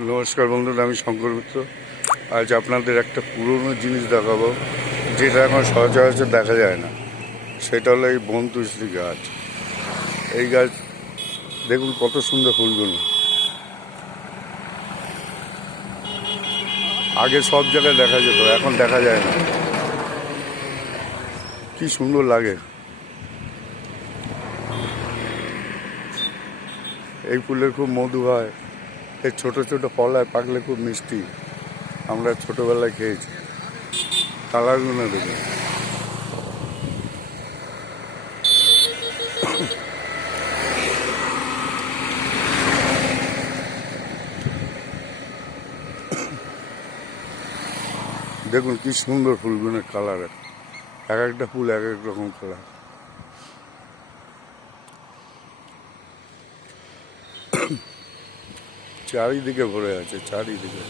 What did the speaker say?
নমস্কার বন্ধুরা, আমি শঙ্কর মিত্র। আজ আপনাদের একটা পুরনো জিনিস দেখাবো, যেটা এখন সচরাচর দেখা যায় না। সেটা হলো এই বনতুলসী গাছ। এই গাছ দেখুন কত সুন্দর ফুলগুলো। আগে সব জায়গায় দেখা যেত, এখন দেখা যায় না। কি সুন্দর লাগে। এই ফুলের খুব মধু হয়। এর ছোট ছোট ফল হয়, পাকলে খুব মিষ্টি। আমরা ছোটবেলায় খেয়েছি। কালারগুলো দেখুন। দেখুন কি সুন্দর ফুলগুলোর কালার। এক একটা ফুল এক এক রকম কালার। চারিদিকে ভরে আছে, চারিদিকে।